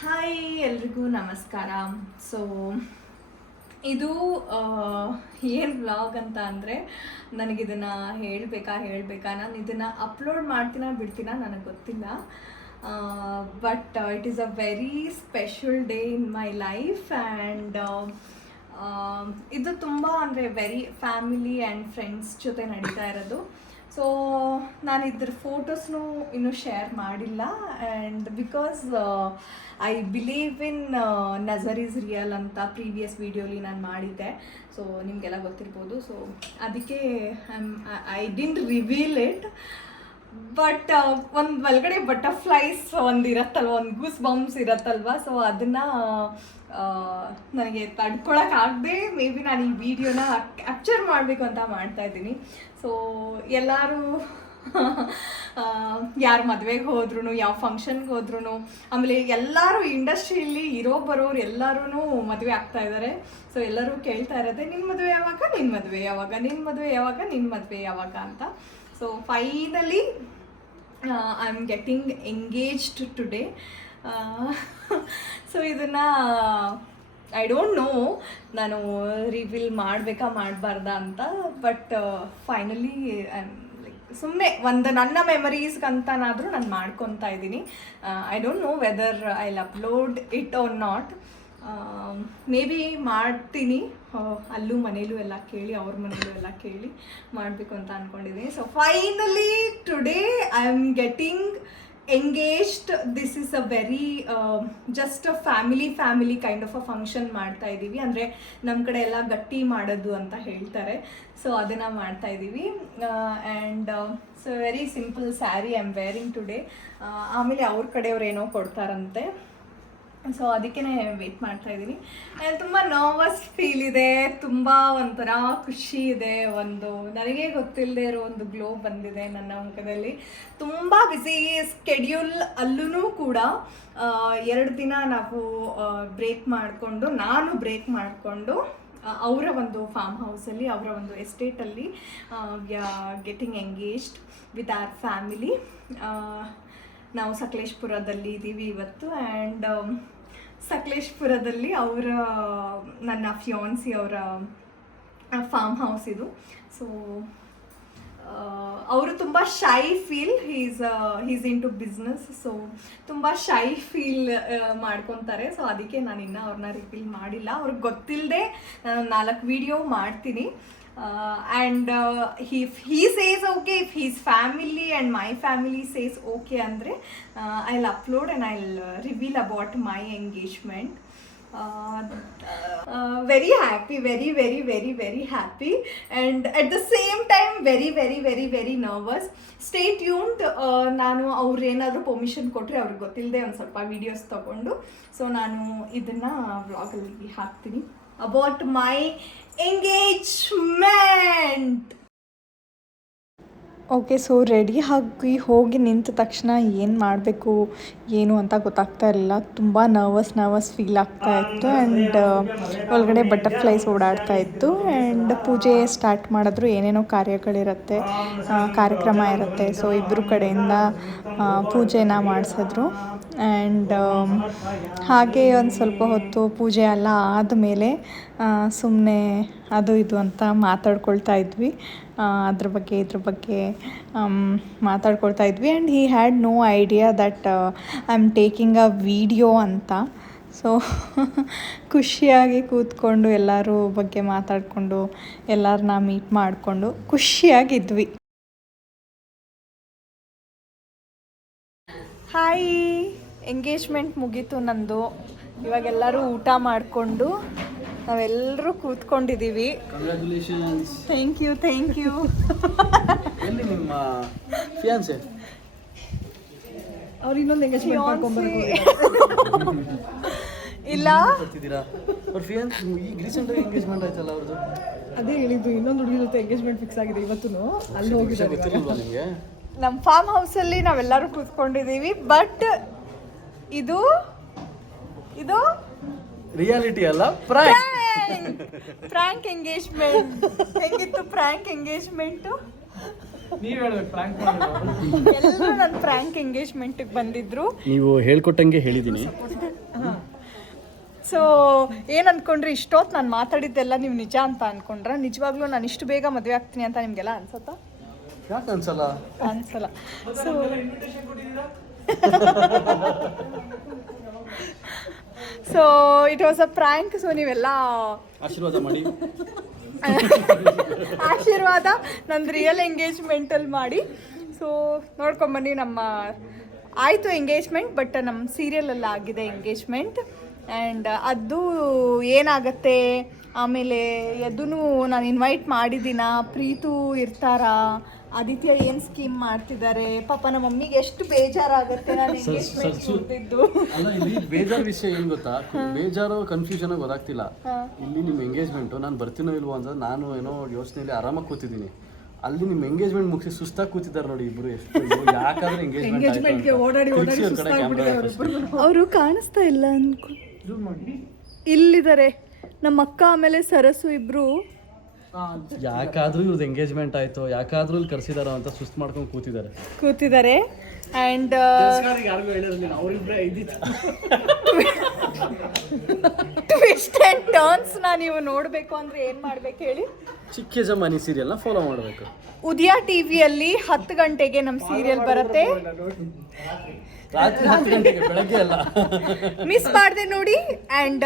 Hi ಎಲ್ರಿಗೂ ನಮಸ್ಕಾರ. So ಇದು ಏನು ವ್ಲಾಗ್ ಅಂತ ಅಂದರೆ ನನಗಿದನ್ನು ಹೇಳಬೇಕಾ ನಾನು ಇದನ್ನು ಅಪ್ಲೋಡ್ ಬಿಡ್ತೀನ ನನಗೆ ಗೊತ್ತಿಲ್ಲ. But it is a very special day in my life and ಇದು ತುಂಬ ಅಂದರೆ ವೆರಿ ಫ್ಯಾಮಿಲಿ ಆ್ಯಂಡ್ ಫ್ರೆಂಡ್ಸ್ ಜೊತೆ ನಡೀತಾ ಇರೋದು. ಸೊ ನಾನು ಇದ್ರ ಫೋಟೋಸ್ನೂ ಇನ್ನೂ ಶೇರ್ ಮಾಡಿಲ್ಲ. And because I believe in ನಜರ್ ಈಸ್ ರಿಯಲ್ ಅಂತ ಪ್ರೀವಿಯಸ್ ವೀಡಿಯೋಲಿ ನಾನು ಮಾಡಿದ್ದೆ. ಸೊ ನಿಮಗೆಲ್ಲ ಗೊತ್ತಿರ್ಬೋದು. ಸೊ ಅದಕ್ಕೆ I didn't reveal it. But ಒಂದು ಒಳಗಡೆ ಬಟರ್ಫ್ಲೈಸ್ ಒಂದು ಇರತ್ತಲ್ವ, ಒಂದು ಗೂಸ್ ಬಂಪ್ಸ್ ಇರತ್ತಲ್ವ. ಸೊ ಅದನ್ನು ನನಗೆ ತಡ್ಕೊಳಕ್ಕಾಗದೆ ಮೇ ಬಿ ನಾನು ಈ ವಿಡಿಯೋನ ಕ್ಯಾಪ್ಚರ್ ಮಾಡಬೇಕು ಅಂತ ಮಾಡ್ತಾಯಿದ್ದೀನಿ. ಸೊ ಎಲ್ಲರೂ ಯಾರು ಮದುವೆಗೆ ಹೋದ್ರೂ, ಯಾವ ಫಂಕ್ಷನ್ಗೆ ಹೋದ್ರೂ, ಆಮೇಲೆ ಎಲ್ಲರೂ ಇಂಡಸ್ಟ್ರಿಯಲ್ಲಿ ಬರೋರು ಎಲ್ಲರೂ ಮದುವೆ ಆಗ್ತಾ ಇದ್ದಾರೆ. ಸೊ ಎಲ್ಲರೂ ಕೇಳ್ತಾ ಇರೋದೆ ನಿನ್ನ ಮದುವೆ ಯಾವಾಗ, ನಿನ್ನ ಮದುವೆ ಯಾವಾಗ, ನಿನ್ನ ಮದುವೆ ಯಾವಾಗ, ನಿನ್ನ ಮದುವೆ ಯಾವಾಗ ಅಂತ. So finally I am getting engaged today. So ಇದನ್ನು ಐ ಡೋಂಟ್ ನೋ ನಾನು ರಿವೀಲ್ ಮಾಡಬಾರ್ದಾ ಅಂತ. ಬಟ್ ಫೈನಲಿ ಸುಮ್ಮನೆ ಒಂದು ನನ್ನ ಮೆಮರೀಸ್ಗಂತನಾದರೂ ನಾನು ಮಾಡ್ಕೊತಾ ಇದ್ದೀನಿ. I don't know whether I will upload it or not. Maybe ಮಾಡ್ತೀನಿ, ಅಲ್ಲೂ ಮನೇಲೂ ಎಲ್ಲ ಕೇಳಿ, ಅವ್ರ ಮನೇಲೂ ಎಲ್ಲ ಕೇಳಿ ಮಾಡಬೇಕು ಅಂತ ಅಂದ್ಕೊಂಡಿದ್ದೀನಿ. So finally today I am getting engaged. This is a very just a family kind of a function ಮಾಡ್ತಾ ಇದ್ದೀವಿ. ಅಂದರೆ ನಮ್ಮ ಕಡೆ ಎಲ್ಲ ಗಟ್ಟಿ ಮಾಡೋದು ಅಂತ ಹೇಳ್ತಾರೆ. ಸೊ ಅದನ್ನು ಮಾಡ್ತಾ ಇದ್ದೀವಿ. And so very simple sari I am wearing today. ಆಮೇಲೆ ಅವ್ರ ಕಡೆಯವ್ರು ಏನೋ ಕೊಡ್ತಾರಂತೆ. ಸೊ ಅದಕ್ಕೆ ವೆಯ್ಟ್ ಮಾಡ್ತಾ ಇದ್ದೀನಿ. ತುಂಬ ನರ್ವಸ್ ಫೀಲ್ ಇದೆ, ತುಂಬ ಒಂಥರ ಖುಷಿ ಇದೆ. ಒಂದು ನನಗೆ ಗೊತ್ತಿಲ್ಲದೆ ಇರೋ ಒಂದು ಗ್ಲೋ ಬಂದಿದೆ ನನ್ನ ಮುಖದಲ್ಲಿ. ತುಂಬ ಬ್ಯುಸಿ ಸ್ಕೆಡ್ಯೂಲ್ ಅಲ್ಲೂ ಕೂಡ 2 ದಿನ ನಾವು ನಾನು ಬ್ರೇಕ್ ಮಾಡಿಕೊಂಡು ಅವರ ಒಂದು ಫಾರ್ಮ್ ಹೌಸಲ್ಲಿ, ಅವರ ಒಂದು ಎಸ್ಟೇಟಲ್ಲಿ getting engaged with our family. ನಾವು ಸಕಲೇಶ್ಪುರದಲ್ಲಿ ಇದ್ದೀವಿ ಇವತ್ತು. ಆ್ಯಂಡ್ ಸಕಲೇಶ್ಪುರದಲ್ಲಿ ನನ್ನ ಫಿಯಾನ್ಸಿ ಅವರ ಫಾರ್ಮ್ ಹೌಸ್ ಇದು. ಸೊ ಅವರು ತುಂಬ shy feel, he's into business. So ತುಂಬ ಶೈ ಫೀಲ್ ಮಾಡ್ಕೊತಾರೆ. ಸೊ ಅದಕ್ಕೆ ನಾನು ಇನ್ನೂ ಅವ್ರನ್ನ ರಿವೀಲ್ ಮಾಡಿಲ್ಲ. ಅವ್ರಿಗೆ ಗೊತ್ತಿಲ್ಲದೆ ನಾನು 4 ವಿಡಿಯೋ ಮಾಡ್ತೀನಿ. And if he says okay, if his family and my family says okay andre I'll upload and I'll reveal about my engagement. Very happy, very happy, and at the same time very nervous. Stay tuned. ನಾನು ಅವ್ರು ಏನಾದರೂ permission ಕೊಟ್ಟರೆ, ಅವ್ರಿಗೆ ಗೊತ್ತಿಲ್ಲದೆ ಒಂದು ಸ್ವಲ್ಪ videos ತಗೊಂಡು so ನಾನು ಇದನ್ನು ವ್ಲಾಗಲ್ಲಿ ಹಾಕ್ತೀನಿ about my engagement. Okay, so ready ಆಗಿ ಹೋಗಿ ನಿಂತ ತಕ್ಷಣ ಏನು ಮಾಡಬೇಕು ಏನು ಅಂತ ಗೊತ್ತಾಗ್ತಾ ಇರಲಿಲ್ಲ. ತುಂಬ ನರ್ವಸ್ ಫೀಲ್ ಆಗ್ತಾ ಇತ್ತು. ಆ್ಯಂಡ್ ಒಳಗಡೆ ಬಟರ್ಫ್ಲೈಸ್ ಓಡಾಡ್ತಾ ಇತ್ತು. ಆ್ಯಂಡ್ ಪೂಜೆ ಸ್ಟಾರ್ಟ್ ಮಾಡಿದ್ರು. ಏನೇನೋ ಕಾರ್ಯಕ್ರಮ ಇರುತ್ತೆ. ಸೊ ಇಬ್ಬರು ಕಡೆಯಿಂದ ಪೂಜೆನ ಮಾಡಿಸಿದ್ರು. ಆ್ಯಂಡ್ ಹಾಗೆ ಒಂದು ಸ್ವಲ್ಪ ಹೊತ್ತು ಪೂಜೆ ಎಲ್ಲ ಆದಮೇಲೆ ಸುಮ್ಮನೆ ಅದು ಇದು ಅಂತ ಮಾತಾಡ್ಕೊಳ್ತಾ ಇದ್ವಿ. ಇದ್ರ ಬಗ್ಗೆ ಮಾತಾಡ್ಕೊಳ್ತಾ ಇದ್ವಿ. And he had no idea that I am taking a video ಅಂತ. ಸೊ ಖುಷಿಯಾಗಿ ಕೂತ್ಕೊಂಡು ಎಲ್ಲರೂ ಬಗ್ಗೆ ಮಾತಾಡಿಕೊಂಡು ಎಲ್ಲರನ್ನ ಮೀಟ್ ಮಾಡಿಕೊಂಡು ಖುಷಿಯಾಗಿದ್ವಿ. ಹಾಯ್, ಎಂಗೇಜ್ಮೆಂಟ್ ಮುಗೀತು ನಂದು. ಇವಾಗೆಲ್ಲರೂ ಊಟ ಮಾಡಿಕೊಂಡು ನಾವೆಲ್ಲರೂ ಕೂತ್ಕೊಂಡಿದ್ದೀವಿ. ಕಂಗ್ರ್ಯಾಚುಲೇಷನ್ಸ್. ಥ್ಯಾಂಕ್ ಯು ಎಲ್ಲಿ ನಿಮ್ಮ ಫಿಯಾನ್ಸೆ? ಅವ್ರು ಇನ್ನೊಂದು ಎಂಗೇಜ್ಮೆಂಟ್ ಮಾಡ್ಕೊಂಡ್ಬರ್ಬೇಕು. ಇಲ್ಲ ಬರ್ತಿದ್ದೀರಾ? ಅವ್ರ ಫಿಯಾನ್ಸ್ ಈಗ ರೀಸೆಂಟ್ ಆಗಿ ಎಂಗೇಜ್ಮೆಂಟ್ ಆಯ್ತಲ್ಲ ಅವ್ರದ್ದು. ಅದೇ ಹೇಳಿದ್ದು, ಇನ್ನೊಂದು ಹುಡುಗಿ ಜೊತೆ ಎಂಗೇಜ್ಮೆಂಟ್ ಫಿಕ್ಸ್ ಆಗಿದೆ ಇವತ್ತು. ಅಲ್ಲಿ ಹೋಗಿದ್ದಾರೆ. ಗೊತ್ತಿರಲ್ವಾ ನಿಮಗೆ? ನಮ್ಮ ಫಾರ್ಮ್ ಹೌಸಲ್ಲಿ ನಾವೆಲ್ಲರೂ ಕೂತ್ಕೊಂಡಿದ್ದೀವಿ. ಬಟ್ ಇದು ರಿಯಾಲಿಟಿ ಅಲ್ಲ, ಪ್ರಾಂಕ್ ಎಂಗೇಜ್ಮೆಂಟ್. ಹೆಂಗಿತ್ತು ಪ್ರಾಂಕ್ ಎಂಗೇಜ್ಮೆಂಟು? ನೀವು ಹೇಳ್ಬೇಕು ಪ್ರಾಂಕ್ ಎಲ್ಲರೂ ನನ್ನ ಪ್ರಾಂಕ್ ಎಂಗೇಜ್ಮೆಂಟಿಗೆ ಬಂದಿದ್ರು. ನೀವು ಹೇಳ್ಕೊಟ್ಟಂಗೆ ಹೇಳಿದ್ದೀನಿ. ಸೊ ಏನು ಅಂದ್ಕೊಂಡ್ರಿ ಇಷ್ಟೊತ್ತು ನಾನು ಮಾತಾಡಿದ್ದೆಲ್ಲ ನೀವು ನಿಜ ಅಂತ ಅಂದ್ಕೊಂಡ್ರೆ ನಿಜವಾಗ್ಲೂ ನಾನು ಇಷ್ಟು ಬೇಗ ಮದುವೆ ಆಗ್ತೀನಿ ಅಂತ ನಿಮಗೆಲ್ಲ ಅನ್ಸುತ್ತಾ? ಯಾಕೆ ಅನ್ಸಲ್ಲ? ಅನ್ಸಲ್ಲ. So so it was a prank. So ನೀವೆಲ್ಲ ಆಶೀರ್ವಾದ ಮಾಡಿ. ಆಶೀರ್ವಾದ ನಂದು ರಿಯಲ್ ಎಂಗೇಜ್ಮೆಂಟಲ್ಲಿ ಮಾಡಿ. ಸೊ ನೋಡ್ಕೊಂಬನ್ನಿ, ನಮ್ಮ ಆಯಿತು ಎಂಗೇಜ್ಮೆಂಟ್, ಬಟ್ ನಮ್ಮ ಸೀರಿಯಲಲ್ಲಿ ಆಗಿದೆ ಎಂಗೇಜ್ಮೆಂಟ್. ಆ್ಯಂಡ್ ಅದು ಏನಾಗತ್ತೆ ಆಮೇಲೆ ಅದೂ ನಾನು ಇನ್ವೈಟ್ ಮಾಡಿದ್ದೀನ, ಪ್ರೀತು ಇರ್ತಾರಾ, ಆದಿತ್ಯ ಏನು ಸ್ಕೀಮ್ ಮಾಡ್ತಿದ್ದಾರೆ, ಪಾಪ ನಮ್ಮ ಮಮ್ಮಿಗೆ ಎಷ್ಟು ಬೇಜಾರಾಗುತ್ತೆ ನಾನು ಎಂಗೇಜ್ಮೆಂಟ್ ನೋಡ್ತಿದ್ದು. ಅಲ್ಲ, ಇಲ್ಲಿ ಬೇಜಾರು ವಿಷಯ ಏನು ಗೊತ್ತಾ, ಬೇಜಾರು ಕನ್ಫ್ಯೂಷನ್ ಗೊತ್ತಾಗ್ತಿಲ್ಲ. ಇಲ್ಲಿ ನಿಮ್ಮ ಎಂಗೇಜ್ಮೆಂಟು ನಾನು ಬರ್ತೀನೋ ಇಲ್ವೋ ಅಂತ ನಾನು ಏನೋ ಯೋಚನೆಯಲ್ಲಿ ಆರಾಮಾಗಿ ಕೂತಿದ್ದೀನಿ. ಅಲ್ಲಿ ನಿಮ್ಮ ಎಂಗೇಜ್ಮೆಂಟ್ ಮುಗಿಸಿ ಸುಸ್ತಾಗಿ ಕೂತಿದ್ದಾರೆ ನೋಡಿ ಇಬ್ರು. ಎಷ್ಟು ಯಾಕಾದ್ರೆ ಎಂಗೇಜ್ಮೆಂಟ್ಗೆ ಓಡಾಡಿ ಅವರು ಕಾಣಿಸ್ತಾ ಇಲ್ಲ ಅನ್ಕೊ. ಇಲ್ಲಿದ್ದಾರೆ ನಮ್ಮ ಅಕ್ಕ ಆಮೇಲೆ ಸರಸು ಇಬ್ರು. ಯಾಕಾದ್ರೂ ಇವ್ರದ್ದು ಎಂಗೇಜ್ಮೆಂಟ್ ಆಯ್ತು, ಯಾಕಾದ್ರೂ ಇಲ್ಲಿ ಕರ್ಸಿದಾರೋ ಅಂತ ಸುಸ್ತು ಮಾಡ್ಕೊಂಡು ಕೂತಿದ್ದಾರೆ. ಆ್ಯಂಡ್ ಟ್ವಿಸ್ಟ್ ಆ್ಯಂಡ್ ಟರ್ನ್ಸ್ನ ನೀವು ನೋಡಬೇಕು ಅಂದರೆ ಏನು ಮಾಡ್ಬೇಕು ಹೇಳಿ? ಚಿಕ್ಕ ಯಜಮಾನಿ ಸೀರಿಯಲ್ನ ಫಾಲೋ ಮಾಡಬೇಕು. ಉದಯ ಟಿವಿಯಲ್ಲಿ 10 ಗಂಟೆಗೆ ನಮ್ಮ ಸೀರಿಯಲ್ ಬರುತ್ತೆ. ರಾತ್ರಿ 10 ಗಂಟೆಗೆ, ಬೆಳಗ್ಗೆ ಅಲ್ಲ. ಮಿಸ್ ಮಾಡದೆ ನೋಡಿ. ಆ್ಯಂಡ್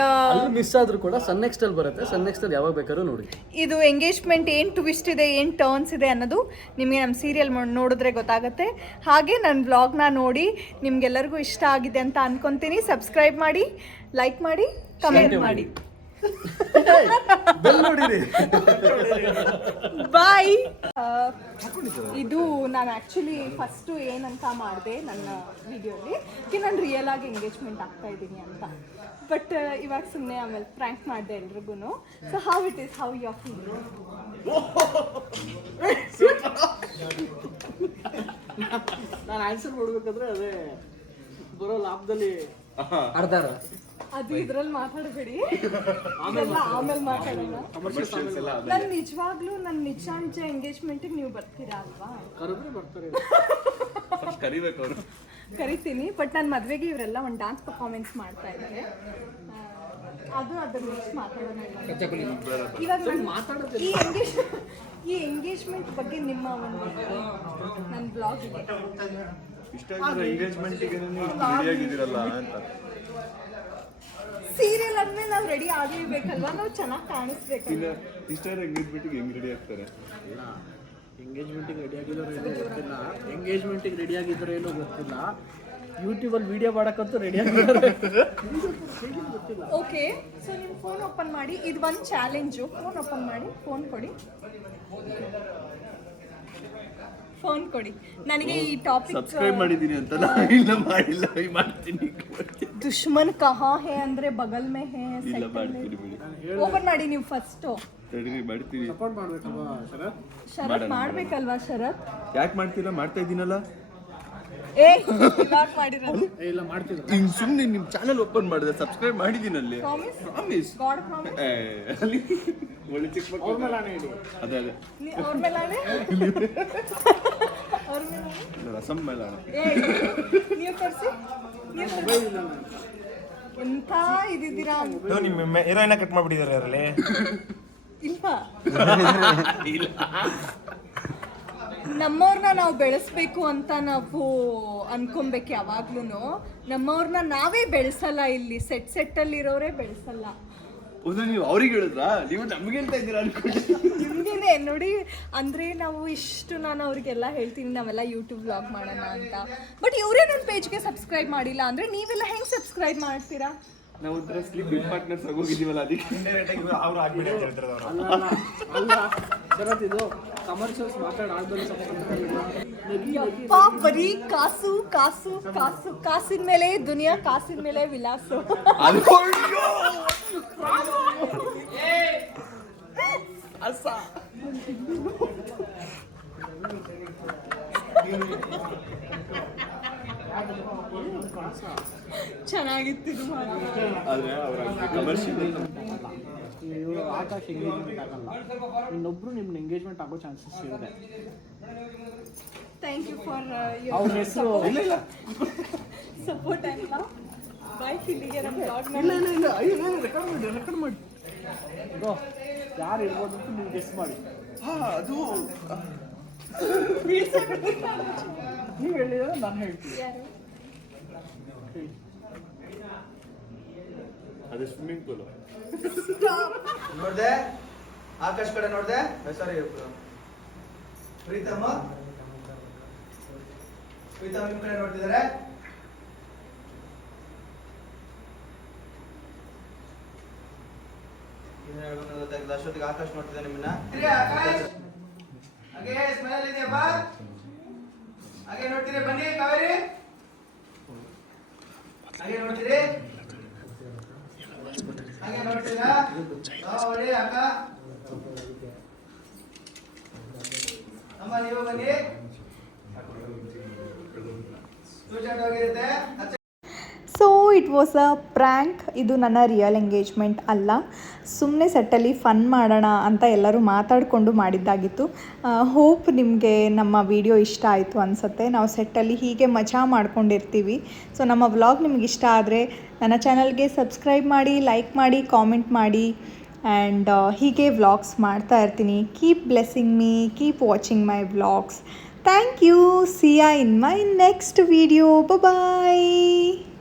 ಮಿಸ್ ಆದ್ರೂ ಕೂಡ ಸನ್ ನೆಕ್ಸ್ಟ್ ಅಲ್ಲಿ ಬರುತ್ತೆ. ಸನ್ ನೆಕ್ಸ್ಟ್ ಅಲ್ಲಿ ಯಾವಾಗ ಬೇಕಾದ್ರೂ ನೋಡಿ. ಇದು ಎಂಗೇಜ್ಮೆಂಟ್ ಏನು ಟ್ವಿಸ್ಟ್ ಇದೆ, ಏನು ಟರ್ನ್ಸ್ ಇದೆ ಅನ್ನೋದು ನಿಮಗೆ ನಮ್ಮ ಸೀರಿಯಲ್ ನೋಡಿದ್ರೆ ಗೊತ್ತಾಗುತ್ತೆ. ಹಾಗೆ ನನ್ನ ವ್ಲಾಗ್ನ ನೋಡಿ ನಿಮ್ಗೆಲ್ಲರಿಗೂ ಇಷ್ಟ ಆಗಿದೆ ಅಂತ ಅನ್ಕೊತೀನಿ. ಸಬ್ಸ್ಕ್ರೈಬ್ ಮಾಡಿ, ಲೈಕ್ ಮಾಡಿ, ಕಮೆಂಟ್ ಮಾಡಿ. ಬಾಯ್. ಇದು ನಾನು ಆ್ಯಕ್ಚುಲಿ ಫಸ್ಟು ಏನಂತ ಮಾಡಿದೆ ನನ್ನ ವಿಡಿಯೋಲಿ ನಾನು ರಿಯಲ್ ಆಗಿ ಎಂಗೇಜ್ಮೆಂಟ್ ಆಗ್ತಾ ಇದ್ದೀನಿ ಅಂತ. ಬಟ್ ಇವಾಗ ಸುಮ್ಮನೆ ಆಮೇಲೆ ಪ್ರ್ಯಾಂಕ್ ಮಾಡಿದೆ ಎಲ್ರಿಗೂ. So how it is, how you feel? ನಾನು ಆನ್ಸರ್ ಮಾಡ್ಬೇಕಾದ್ರೆ ಅದೇ ಬರೋ ಲಾಭದಲ್ಲಿ ಅರ್ಧಾರ ಅದು ಇದ್ರಲ್ಲಿ ಮಾತಾಡಬೇಡಿ, ಆಮೇಲೆ ಮಾತಾಡೋಣ. ನಾನು ನಿಜವಾಗ್ಲೂ ನನ್ನ ನಿಜ ಎಂಗೇಜ್ಮೆಂಟಿಗೆ ನೀವು ಬರ್ತೀರಾ ಅಲ್ವಾ? ಕರಿತೀನಿ. ಬಟ್ ನನ್ನ ಮದುವೆಗೆ ಇವರೆಲ್ಲ ಒಂದು ಡಾನ್ಸ್ ಪರ್ಫಾರ್ಮೆನ್ಸ್ ಮಾಡ್ತಾ ಇದ್ದಾರೆ. ಅದು ಅದ್ರ ನೆಕ್ಸ್ಟ್ ಮಾತಾಡೋಣ. ಇವಾಗ ಈ ಎಂಗೇಜ್ಮೆಂಟ್ ಬಗ್ಗೆ ನಿಮ್ಮ ಒಂದು ನನ್ನ ಬ್ಲಾಗ್ ಇದೆ. ಸೀರಿಯಲ್ ಆದ್ಮೇಲೆ ನಾವು ರೆಡಿ ಆಗಿರ್ಬೇಕಲ್ವಾ, ನಾವು ಚೆನ್ನಾಗಿ ಕಾಣಿಸ್ಬೇಕಲ್ವಾ. ಎಂಗೇಜ್ಮೆಂಟಿಗೆ ರೆಡಿ ಆಗಿರೋ ಏನೋ ಗೊತ್ತಿಲ್ಲ, ಎಂಗೇಜ್ಮೆಂಟಿಗೆ ರೆಡಿ ಆಗಿರೋ ಏನೋ ಗೊತ್ತಿಲ್ಲ, ಯೂಟ್ಯೂಬಲ್ಲಿ ವಿಡಿಯೋ ಮಾಡೋಕ್ಕಂತೂ ರೆಡಿ ಆಗಿದ್ದಾರೆ. ಓಕೆ, ಸೊ ನಿಮ್ಮ ಫೋನ್ ಓಪನ್ ಮಾಡಿ. ಇದು ಒಂದು ಚಾಲೆಂಜು. ಫೋನ್ ಓಪನ್ ಮಾಡಿ, ಫೋನ್ ಕೊಡಿ. ನನಗೆ ಈ ಟಾಪಿಕ್ ಸಬ್ಸ್ಕ್ರೈಬ್ ಮಾಡಿದ್ದೀನಿ ಅಂತ ಇಲ್ಲ ಮಾಡಿಲ್ಲ, ಮಾಡ್ತೀನಿ. ದುಶ್ಮನ್ ಕಹಾ ಹೇ ಅಂದ್ರೆ ಬಗಲ್ ಮೇ ಹೇ. ಇಲ್ಲ ಮಾಡ್ತೀನಿ ಬಿಡಿ. ಓಪನ್ ಮಾಡಿ ನೀವು ಫಸ್ಟ್. ತಡೀರಿ ಮಾಡ್ತೀನಿ. ಸಪೋರ್ಟ್ ಮಾಡ್ಬೇಕಲ್ವಾ ಶರತ್? ಶರತ್ ಮಾಡ್ಬೇಕಲ್ವಾ ಶರತ್? ಯಾಕೆ ಮಾಡ್ತೀರಾ? ಮಾಡ್ತಾ ಇದ್ದೀನಲ್ಲ. ಏ ಇವಾಗ ಮಾಡಿರೋದು. ಇಲ್ಲ ಮಾಡ್ತಿದ್ರು. ಹಿಂಗ್ ಸುಮ್ಮನೆ ನಿಮ್ಮ ಚಾನೆಲ್ ಓಪನ್ ಮಾಡಿದೆ, ಸಬ್ಸ್ಕ್ರೈಬ್ ಮಾಡಿದ್ದೀನಿ ಅಲ್ಲಿ. Promise god promise. ಅಲ್ಲಿ ಒಳ್ಳೆ ಚಿಕ್ಕ ಮಕ್ಕಳು. ಅವ್ರ ಮೇಲೆ ಆಣೆ ಇಡಿ. ಅದೇ ಅವ್ರ ಮೇಲೆ ಆಣೆ. ರಸಂ ಮೇಲೆ ಆಣೆ. ನೀವು ತೋರಿಸಿ. ಎಂಥ ಇದಿದ್ದೀರಾ? ನಿಮ್ಮ ಹೀರೋಯಿನ ಕಟ್ ಮಾಡ್ಬಿಟ್ಟಿದ್ದಾರೆ ಅದರಲ್ಲಿ. ಇಲ್ವಾ? ನಮ್ಮವ್ರನ್ನ ನಾವು ಬೆಳೆಸ್ಬೇಕು ಅಂತ ನಾವು ಅನ್ಕೊಬೇಕು ಯಾವಾಗ್ಲೂ. ನಮ್ಮವ್ರನ್ನ ನಾವೇ ಬೆಳೆಸಲ್ಲ, ಇಲ್ಲಿ ಸೆಟ್ಟಲ್ಲಿರೋರೇ ಬೆಳೆಸಲ್ಲ. ನೀವು ಅವ್ರಿಗೆ ಹೇಳಿದ್ರಾ? ನೀವು ನಮ್ಗೆ ಹೇಳ್ತಾ ಇದ್ದೀರಾ ಅನ್ಕೊಂಡು. ನಿಮ್ಗೇನೆ ನೋಡಿ, ಅಂದ್ರೆ ನಾವು ಇಷ್ಟು ನಾನು ಅವ್ರಿಗೆಲ್ಲ ಹೇಳ್ತೀನಿ ನಾವೆಲ್ಲ ಯೂಟ್ಯೂಬ್ ವ್ಲಾಗ್ ಮಾಡೋಣ ಅಂತ. ಬಟ್ ಇವರೇ ನನ್ನ ಪೇಜ್ಗೆ ಸಬ್ಸ್ಕ್ರೈಬ್ ಮಾಡಿಲ್ಲ ಅಂದ್ರೆ ನೀವೆಲ್ಲ ಹೆಂಗೆ ಸಬ್ಸ್ಕ್ರೈಬ್ ಮಾಡ್ತೀರಾ? ನಾವು ಒಂಥರ ಸ್ಲಿಪ್ ಬಿಗ್ ಪಾರ್ಟ್ನರ್ಸ್ ಆಗೋಗಿದ್ದೀವಲ್ಲ, ಅದಕ್ಕೆ ಅವ್ರು ಆಗ್ಬಿಡಿ ಅಂತ ಹೇಳ್ತಾರೆ ಅವರು. ಅಲ್ಲ ಶರತ್, ಇದು ಕಮರ್ಷಿಯಲ್ಸ್ ಮಾತಾಡಾದ್ಮೇಲೆ ಯಪ್ಪ, ಬರೀ ಕಾಸು ಕಾಸು ಕಾಸು, ಕಾಸಿನ ಮೇಲೆ ದುನಿಯಾ, ಕಾಸಿನ ಮೇಲೆ ವಿಲಾಸು. ಚೆನ್ನಾಗಿತ್ತು. ಆದ್ರೆ ಅವ್ರ ಕಮರ್ಷಿಯಲ್ ಇವರು ಆಕಾಶ್ ಎಂಗೇಜ್ಮೆಂಟ್ ಆಗಲ್ಲ, ಇನ್ನೊಬ್ರು ನಿಮ್ನ ಎಂಗೇಜ್ಮೆಂಟ್ ಆಗೋ ಚಾನ್ಸಸ್ ಇದೆ. ಥ್ಯಾಂಕ್ ಯು ಫಾರ್ ಅವ್ರ ಹೆಸರು ಸಪೋರ್ಟ್ ಆ್ಯಂಡ್ ಲವ್. ಬಾಯ್. ಇಲ್ಲ ಇಲ್ಲ ಇಲ್ಲ ಅಯ್ಯೋ ರೆಕಾರ್ಡ್ ಮಾಡಿ ಯಾರು ಇರ್ಬೋದು ಅಂತ ನೀವು ಗೆಸ್ ಮಾಡಿ. ಅದು ನೀವು ಹೇಳಿದ್ರೆ ನಾನು ಹೇಳ್ತೀನಿ. ಅದು ಸ್ವಿಮ್ಮಿಂಗ್ ಪೂಲ್. ನೋಡ್ದೆ ಆಕಾಶ್ ಕಡೆ ನೋಡ್ದೆ ಸಾರಿ ಪ್ರೀತಮ್ಮ ನಿಮ್ ಕಡೆ ನೋಡ್ತಿದ್ದಾರೆ. ಅಷ್ಟೊತ್ತಿಗೆ ಆಕಾಶ್ ನೋಡ್ತಿದ್ದೆ ನಿಮ್ಮನ್ನ. ಹಾಗೆ ಸ್ಮೈಲ್ ಇದೆಯಪ್ಪ, ಹಾಗೆ ನೋಡ್ತೀರಿ ಬನ್ನಿ ಕಾವೇರಿ, ಹಾಗೆ ನೋಡ್ತೀರಿ, ಹಾಗೆ ನೋಡ್ತೀರಾ ಒಳ್ಳೆ ಅಕ್ಕ ಅಮ್ಮ ನೀವು ಬನ್ನಿ ಹೋಗಿರುತ್ತೆ. So it was a prank. ಇದು ನನ್ನ ರಿಯಲ್ ಎಂಗೇಜ್ಮೆಂಟ್ ಅಲ್ಲ, ಸುಮ್ಮನೆ ಸೆಟ್ಟಲ್ಲಿ ಫನ್ ಮಾಡೋಣ ಅಂತ ಎಲ್ಲರೂ ಮಾತಾಡಿಕೊಂಡು ಮಾಡಿದ್ದಾಗಿತ್ತು. ಹೋಪ್ ನಿಮಗೆ ನಮ್ಮ ವಿಡಿಯೋ ಇಷ್ಟ ಆಯಿತು ಅನಿಸುತ್ತೆ. ನಾವು ಸೆಟ್ಟಲ್ಲಿ ಹೀಗೆ ಮಜಾ ಮಾಡ್ಕೊಂಡಿರ್ತೀವಿ. ಸೊ ನಮ್ಮ ವ್ಲಾಗ್ ನಿಮ್ಗೆ ಇಷ್ಟ ಆದರೆ ನನ್ನ ಚಾನಲ್ಗೆ ಸಬ್ಸ್ಕ್ರೈಬ್ ಮಾಡಿ, ಲೈಕ್ ಮಾಡಿ, ಕಾಮೆಂಟ್ ಮಾಡಿ ಆ್ಯಂಡ್ ಹೀಗೆ ವ್ಲಾಗ್ಸ್ ಮಾಡ್ತಾ ಇರ್ತೀನಿ. Keep blessing me, keep watching my vlogs. Thank you. See ya in my next video. Bye bye.